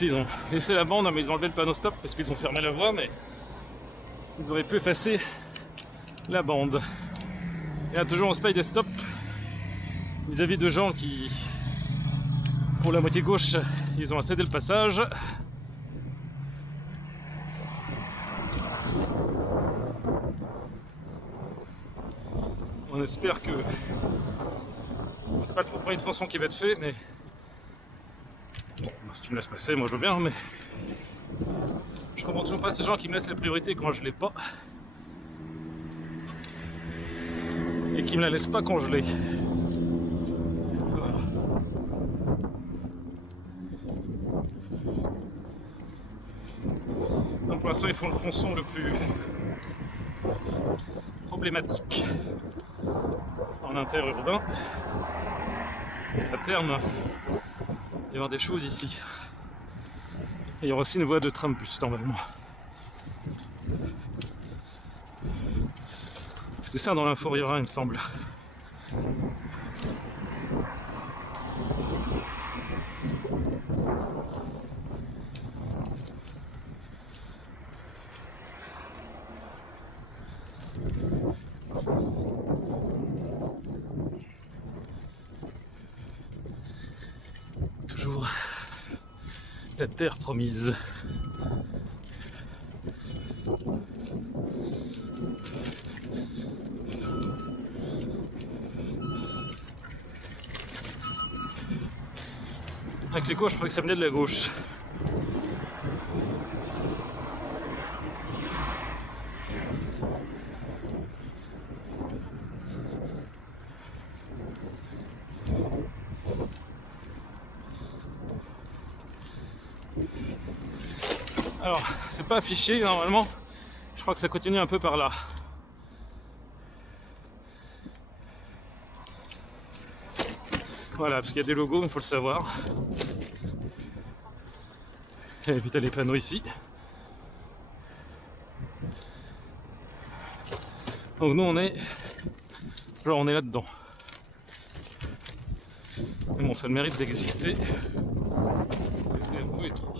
aussi, ils ont laissé la bande, mais ils ont enlevé le panneau stop parce qu'ils ont fermé la voie, mais ils auraient pu effacer la bande. Et là, toujours on se paye des stops vis-à-vis de gens qui, pour la moitié gauche, ils ont cédé le passage. On espère que c'est pas le premier tronçon qui va être fait, mais bon, si tu me laisses passer, moi je veux bien, mais je comprends toujours pas ces gens qui me laissent la priorité quand je l'ai pas et qui me la laissent pas quand je l'ai. Donc pour l'instant ils font le tronçon le plus problématique en interurbain. À terme, il va y avoir des choses ici. Et il y aura aussi une voie de tram-bus normalement. C'est ça dans l'info il me semble. Toujours la terre promise. Avec les gauches, je crois que ça venait de la gauche. Alors, c'est pas affiché normalement, je crois que ça continue un peu par là. Voilà, parce qu'il y a des logos, il faut le savoir. Et puis t'as les panneaux ici. Donc nous on est là-dedans. Mais bon, ça a le mérite d'exister. C'est un peu étroit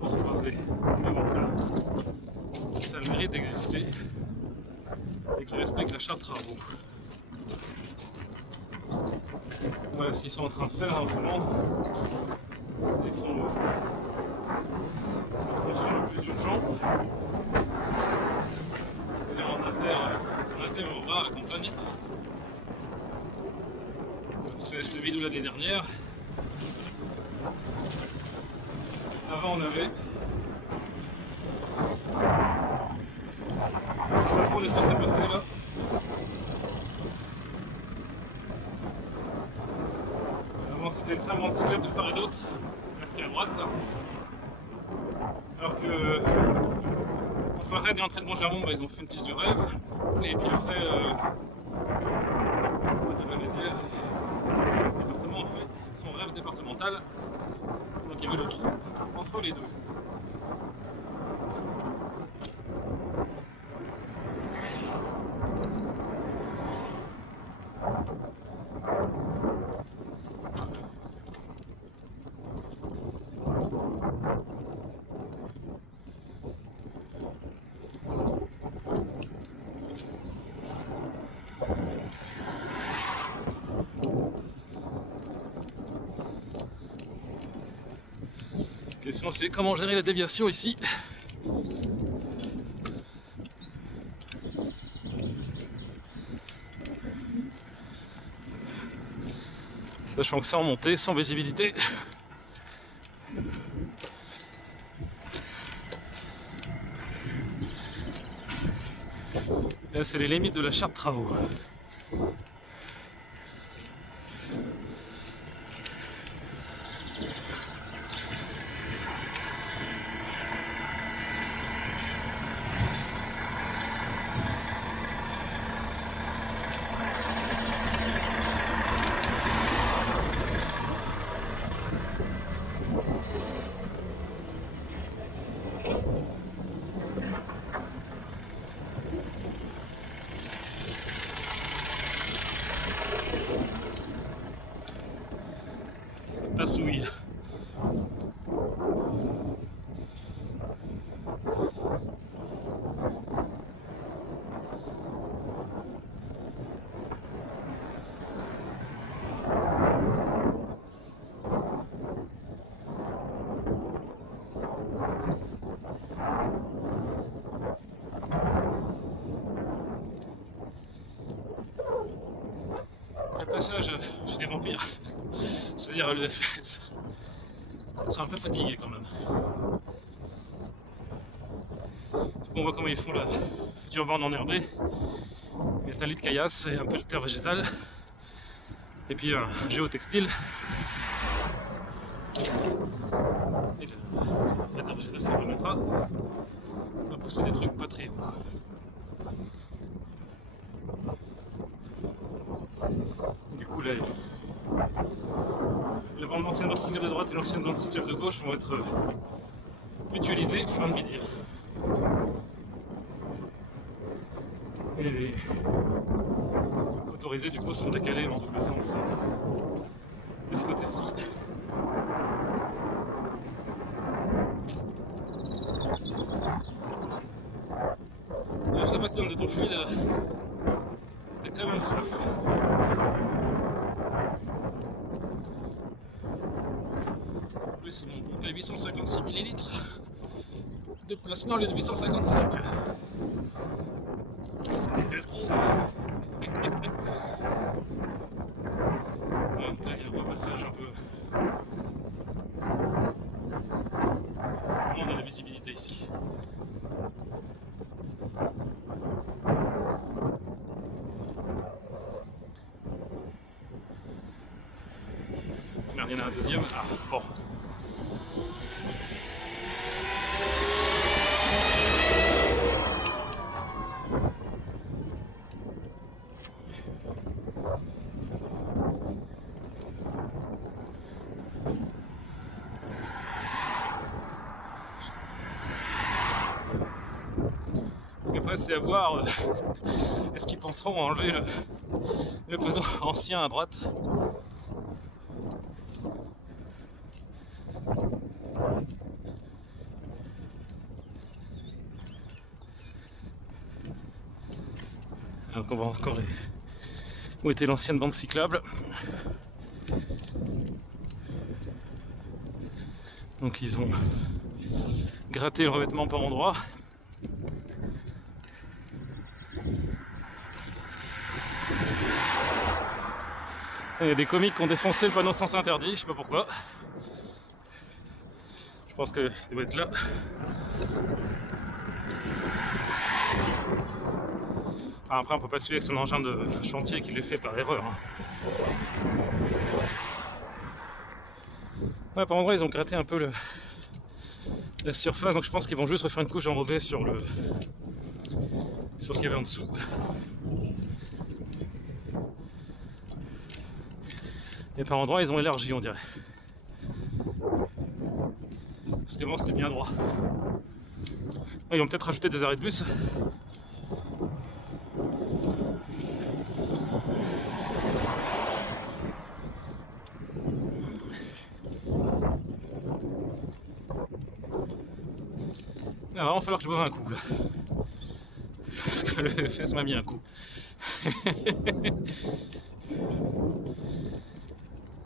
pour se poser. Mais bon, ça a le mérite d'exister et qui respecte la charte travaux. Voilà, s'ils sont en train de faire un plan, c'est ils font le tronçon le plus urgent. Et là on inter on va à la campagne. C'est la vidéo l'année dernière. Avant on avait. Je sais pas trop où ça s'est passé là. Avant c'était le serment de cyclable de part et d'autre, presque à droite. Alors que entre Rennes et entrée de Montgeron, bah, ils ont fait une piste du rêve. Et puis après, département en fait, son rêve départemental. Donc il y avait le trou entre les deux. La question c'est comment gérer la déviation ici. Sachant que c'est en montée, sans visibilité. Là c'est les limites de la charte travaux. c'est-à-dire à l'EFS. Ils sont un peu fatigués quand même. On voit comment ils font la future borne enherbée. Il y a un lit de caillasse et un peu de terre végétale. Et puis un géotextile. Et la terre végétale, ça permettra de pousser des trucs pas très hauts. Du coup, là, la bande d'ancienne bande cyclable de droite et l'ancienne bande cyclable de gauche vont être mutualisées, fin de dire. Et les autorisés du coup seront décalés en double sens de ce côté-ci. Je sais pas que de ton fluide, t'as quand même soif. En plus, ils m'ont pompé 856 ml de placement au lieu de 855. C'est des escrocs. Là, il y a un repassage un peu. On a la visibilité ici. Merde, il y en a un deuxième. Ah, bon. Après, c'est à voir est-ce qu'ils penseront enlever le panneau ancien à droite. Donc on va encore où était l'ancienne bande cyclable. Donc ils ont gratté le revêtement par endroits. Il y a des comiques qui ont défoncé le panneau sens interdit, je sais pas pourquoi. Je pense qu'il doit être là. Enfin, après on peut pas suivre avec son engin de chantier qui l'ait fait par erreur. Ouais, par endroit ils ont gratté un peu la surface, donc je pense qu'ils vont juste refaire une couche enrobée sur ce qu'il y avait en dessous. Et par endroit ils ont élargi, on dirait. Parce qu'avant c'était bien droit. Ils vont peut-être rajouter des arrêts de bus. Il va vraiment falloir que je boive un coup là. Parce que le fesse m'a mis un coup.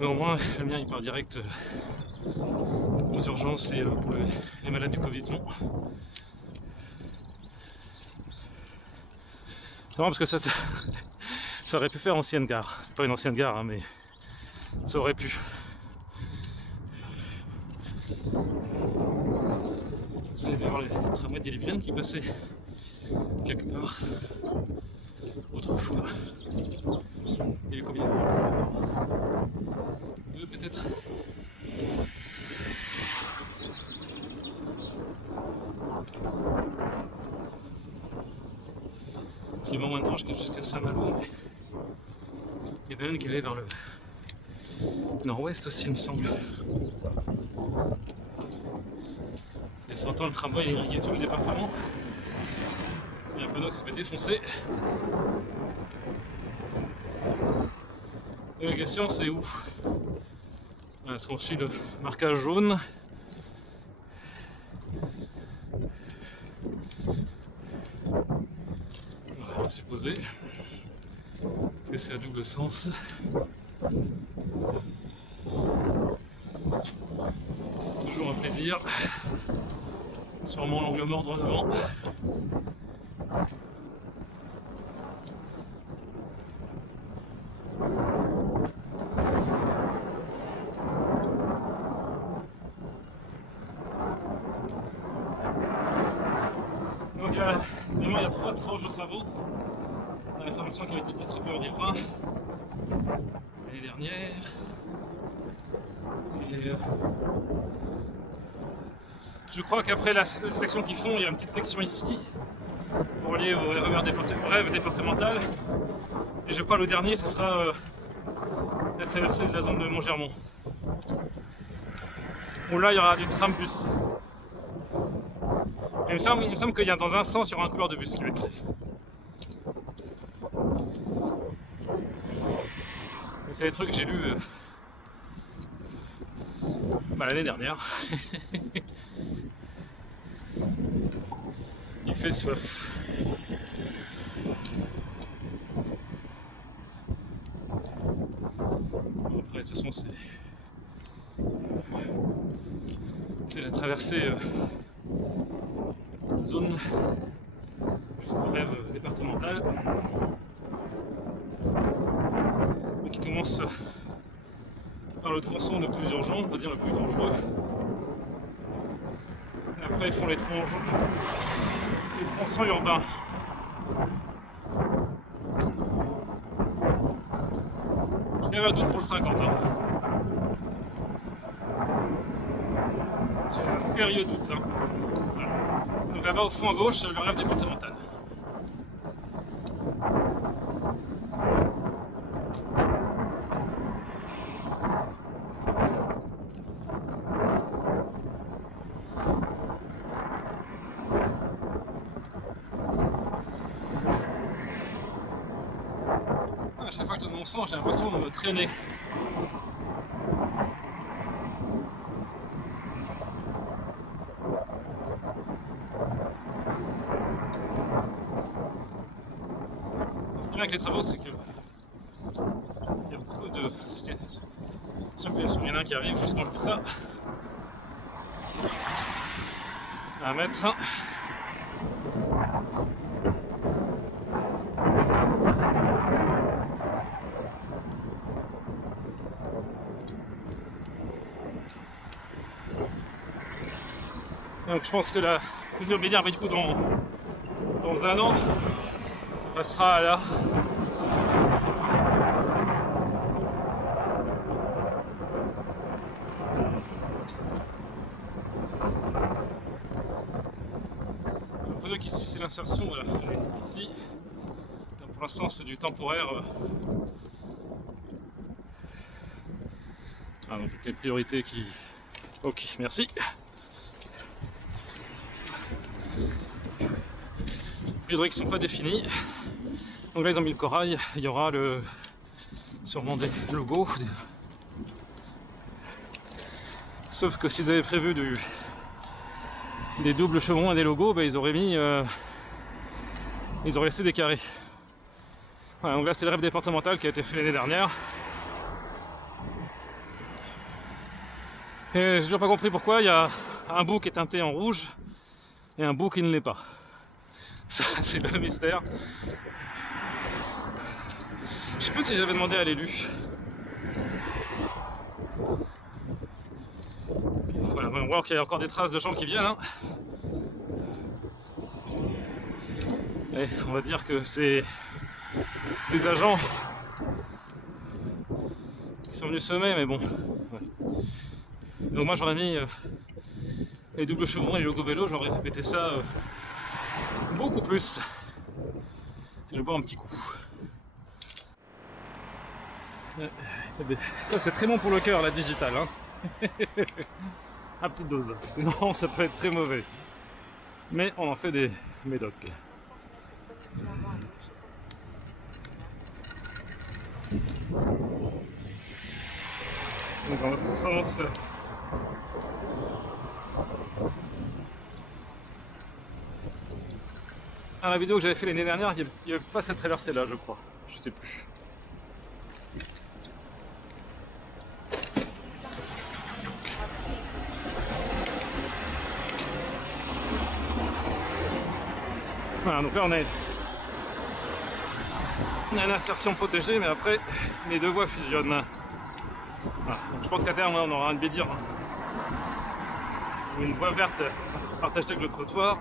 Mais au moins le mien il part direct aux urgences et pour les malades du Covid non. C'est marrant parce que ça aurait pu faire ancienne gare. C'est pas une ancienne gare hein, mais ça aurait pu. Ça devait y avoir les tramways d'Ille-et-Vilaine qui passaient quelque part autrefois. Il y a eu combien? Deux peut-être. Qui vont moins de branches jusqu'à Saint-Malo. Il y en a une qui allait vers le nord-ouest aussi, il me semble. Et 100 ans, le tramway il irriguait tout le département. Il y a un panneau qui se fait défoncer. Et la question c'est où? Est-ce qu'on suit le marquage jaune? On va supposer que c'est à double sens. Toujours un plaisir. Sûrement l'angle mort droit devant. vraiment, il y a 3 tranches de travaux. Dans l'information qui avait été distribuée en riverain l'année dernière. Et je crois qu'après la section qu'ils font, il y a une petite section ici pour aller au rêve départemental. Et je crois que le dernier, ce sera la traversée de la zone de Montgermont. Où là, il y aura du tram-bus. Il me semble qu'il y a dans un sens, il y aura un couloir de bus qui va être créé. C'est des trucs que j'ai lus l'année dernière. Il fait soif. Après, de toute façon, c'est la traversée zone jusqu'au rêve départemental, mais qui commence par le tronçon le plus urgent, on va dire le plus dangereux. Et après, ils font les tronçons urbains. Il y avait un doute pour le 50 ans. J'ai un sérieux doute. Hein. Voilà. Donc là-bas au fond à gauche, le rêve départemental. À chaque fois que je donne mon sang, j'ai l'impression de me traîner. Ce qui est bien avec les travaux, c'est que il y a beaucoup de circulation. Il y en a un qui arrive, juste quand je dis ça. À mettre. Donc je pense que la fusion médiane, du coup, dans un an, on passera à là. On voit qu'ici c'est l'insertion, voilà, ici. Donc, pour l'instant c'est du temporaire. Ah, donc les priorités qui... Ok, merci. Les priorités qui ne sont pas définies. Donc là ils ont mis le corail, il y aura sûrement des logos. Sauf que s'ils avaient prévu des doubles chevrons et des logos, ben, ils auraient laissé des carrés. Voilà, donc là c'est le rêve départemental qui a été fait l'année dernière. Et j'ai toujours pas compris pourquoi il y a un bout qui est teinté en rouge et un bout qui ne l'est pas. Ça c'est le mystère. Je sais plus si j'avais demandé à l'élu. Voilà, on voit qu'il y a encore des traces de gens qui viennent. Hein. Et on va dire que c'est des agents qui sont venus semer, mais bon. Ouais. Donc moi j'aurais mis les doubles chevrons et les logos vélo, j'aurais répété ça beaucoup plus. Je vais boire un petit coup. Ça c'est très bon pour le cœur, la digitale. Hein. À petite dose, sinon ça peut être très mauvais. Mais on en fait des médocs. Donc dans l'autre sens. Dans la vidéo que j'avais fait l'année dernière, il n'y avait pas cette traversée là, je crois. Je sais plus. Voilà, donc là on a une insertion protégée, mais après les deux voies fusionnent. Voilà, donc je pense qu'à terme on aura une bédire, une voie verte partagée avec le trottoir.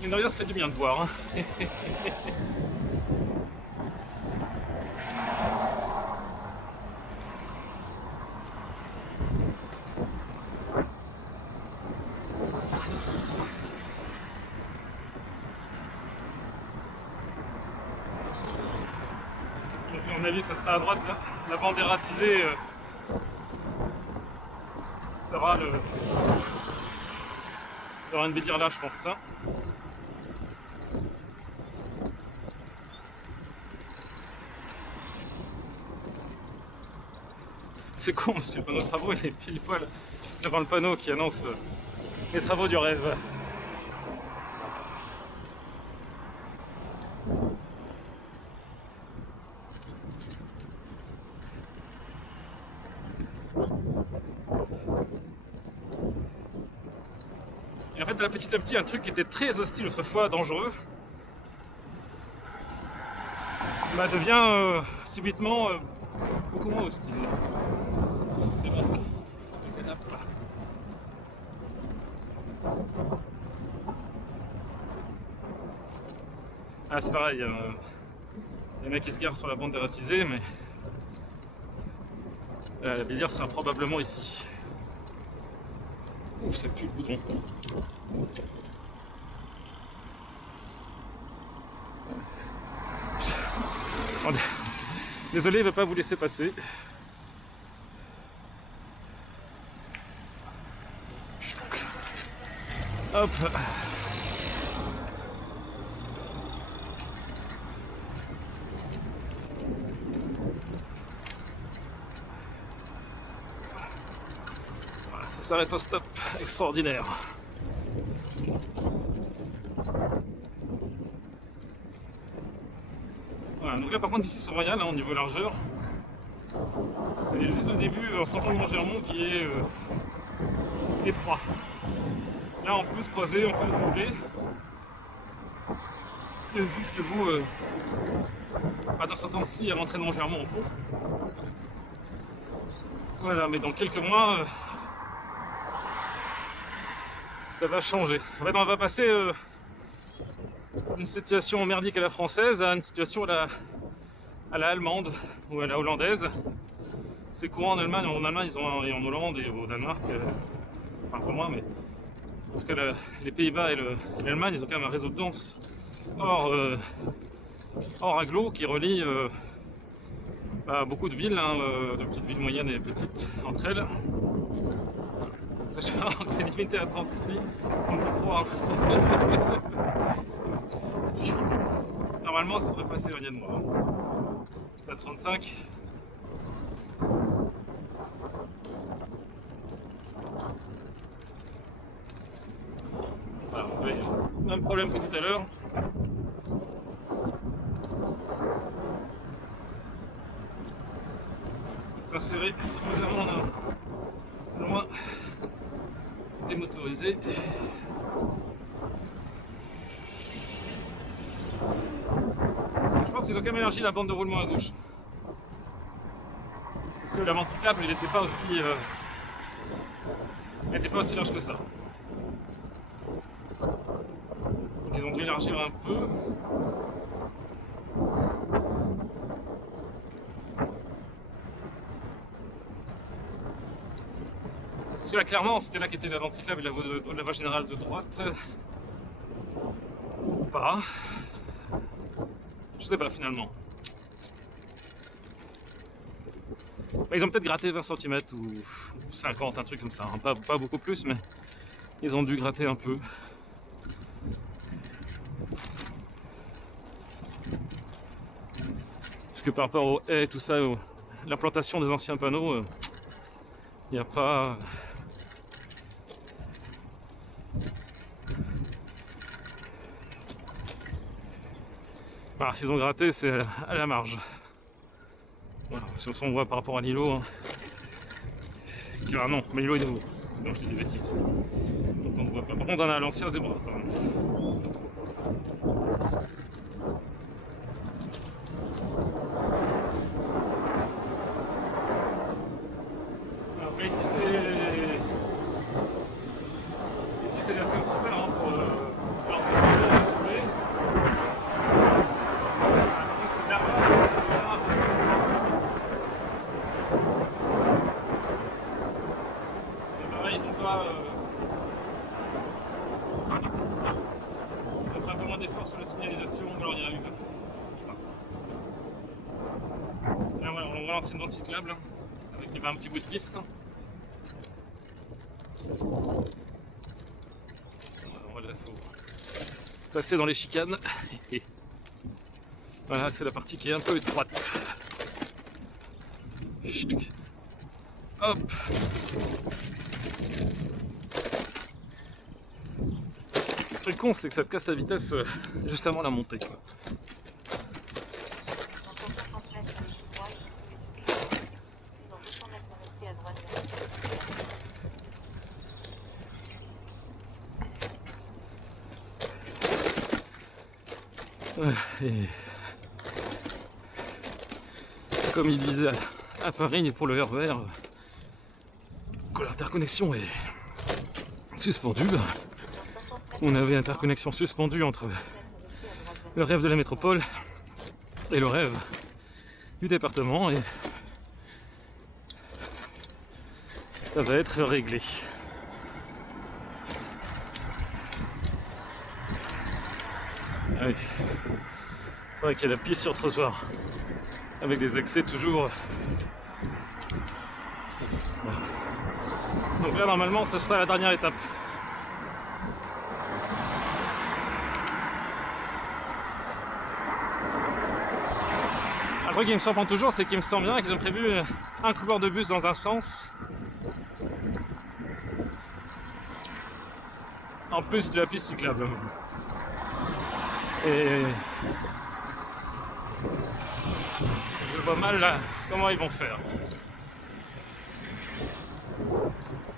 Mine de rien, ça fait du bien de boire. Hein. Donc, à mon avis, ça sera à droite là. La bande dératisée sera le. Il y aura une bédire là, je pense. Ça. C'est con parce que le panneau de travaux il est pile poil devant le panneau qui annonce les travaux du rêve. Et en fait, là, petit à petit, un truc qui était très hostile autrefois, dangereux, bah, devient subitement beaucoup moins hostile. C'est vrai. Ah, c'est pareil, il y a un mec qui se gare sur la bande dératisée, mais la bédire sera probablement ici. Ouh, ça pue le goudron. Désolé, il ne veut pas vous laisser passer. Hop. Voilà, ça s'arrête au stop extraordinaire. Voilà, donc là par contre ici c'est royal hein, au niveau largeur. C'est juste au début en sortant de Montgermont qui est étroit. Là on peut se croiser, on peut se doubler. Il y a juste le bout pas dans ce sens-ci à l'entrée de Montgermont au fond. Voilà, mais dans quelques mois ça va changer. En fait on va passer d'une situation merdique à la française à une situation à la allemande ou à la hollandaise. C'est courant en Allemagne, ils ont, et en Hollande et au Danemark, enfin pas moi, mais en tout cas les Pays-Bas et l'Allemagne, ils ont quand même un réseau de danse hors aglo qui relie beaucoup de villes, hein, de petites villes moyennes et petites entre elles. Sachant que c'est limité à 30 ici, on peut croire. Normalement ça devrait passer rien de moi. J'étais à 35. Voilà, vous voyez, même problème que tout à l'heure. S'insérer suffisamment loin des motorisés. Je pense qu'ils ont quand même élargi la bande de roulement à gauche. Parce que l'avant cyclable, il n'était pas aussi large que ça. Donc ils ont dû élargir un peu. Parce que là, clairement, c'était là qu'était l'avant cyclable et la voie générale de droite. Ou pas. Je sais pas finalement. Ils ont peut-être gratté 20 cm ou 50, un truc comme ça. Hein. Pas beaucoup plus, mais ils ont dû gratter un peu. Parce que par rapport aux haies, tout ça, l'implantation des anciens panneaux, il n'y a pas... Voilà, s'ils ont gratté, c'est à la marge. Voilà, si on voit par rapport à l'îlot. Hein. Ah non, mais l'îlot est nouveau. Non, je dis des bêtises. Donc on ne voit pas. Par contre, on a l'ancien zébra quand même. accélère comme super hein, pour le soulever. C'est derrière. Et pareil, ils n'ont pas. On fera un peu moins d'efforts sur la signalisation, alors il y a eu. Là, voilà, on va lancer une bande cyclable avec un petit bout de piste. Voilà, il faut passer dans les chicanes. Et voilà, c'est la partie qui est un peu étroite. Hop. Le truc con, c'est que ça te casse la vitesse juste avant la montée. Et comme il disait à Paris pour le RER, quand l'interconnexion est suspendue, on avait interconnexion suspendue entre le rêve de la métropole et le rêve du département, et ça va être réglé. Ah oui. C'est vrai qu'il y a la piste sur trottoir avec des accès toujours. Donc là normalement ce sera la dernière étape. Un truc qui me surprend toujours, c'est qu'il me semble bien qu'ils ont prévu un couloir de bus dans un sens, en plus de la piste cyclable. Et je vois mal là comment ils vont faire.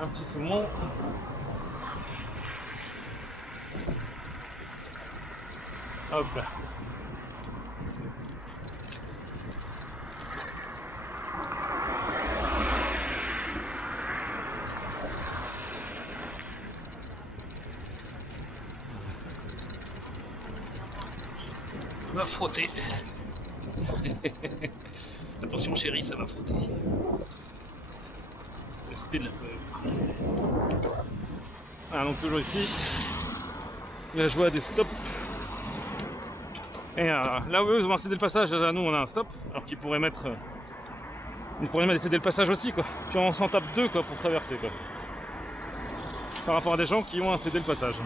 Un petit saumon. Hop là. Ça va frotter. Attention chérie, ça va frotter. C'était de la peur. Ah, donc toujours ici, la joie des stops. Et là où eux vont céder le passage, là nous on a un stop, alors qu'ils pourraient mettre, ils pourraient mettre céder le passage aussi quoi. Puis on s'en tape deux quoi pour traverser quoi. Par rapport à des gens qui ont cédé le passage.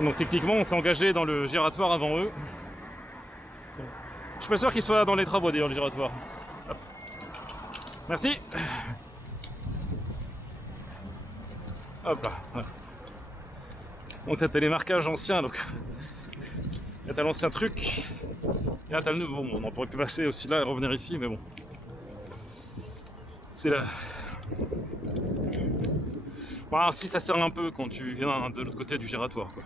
Donc techniquement on s'est engagé dans le giratoire avant eux. Je suis pas sûr qu'ils soient dans les travaux d'ailleurs le giratoire. Hop. Merci. Hop là. Voilà. Donc t'as les marquages anciens, donc là t'as l'ancien truc, et là t'as le nouveau. Bon, on pourrait plus passer aussi là et revenir ici, mais bon. C'est là. Voilà, si ça sert un peu quand tu viens de l'autre côté du giratoire quoi.